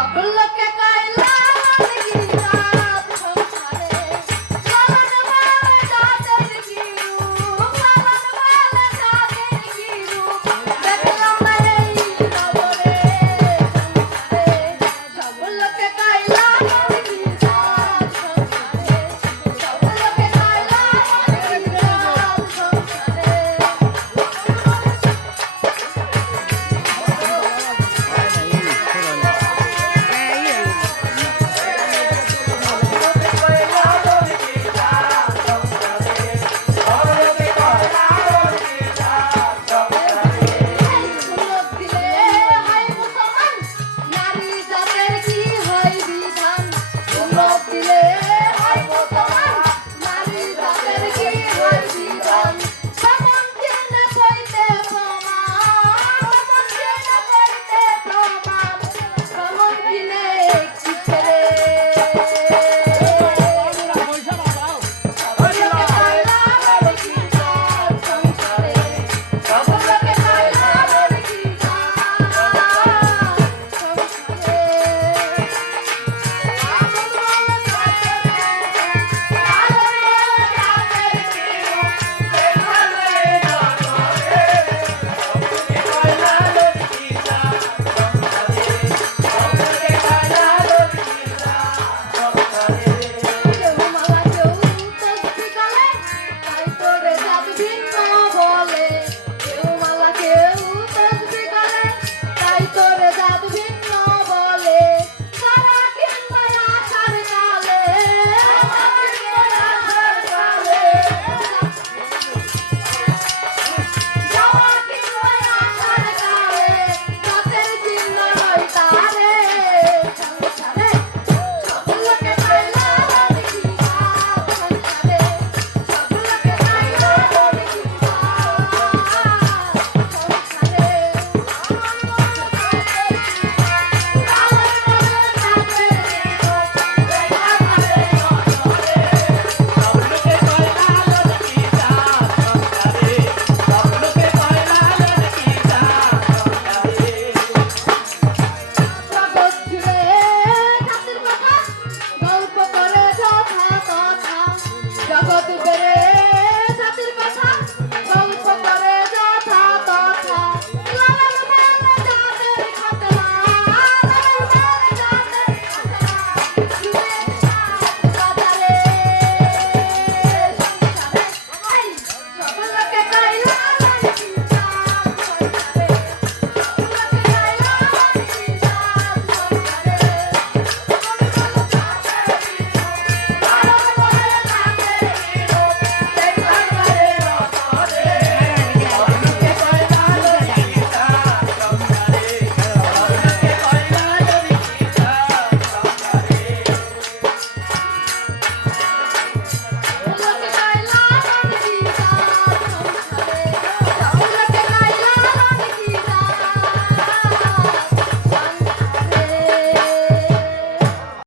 Look at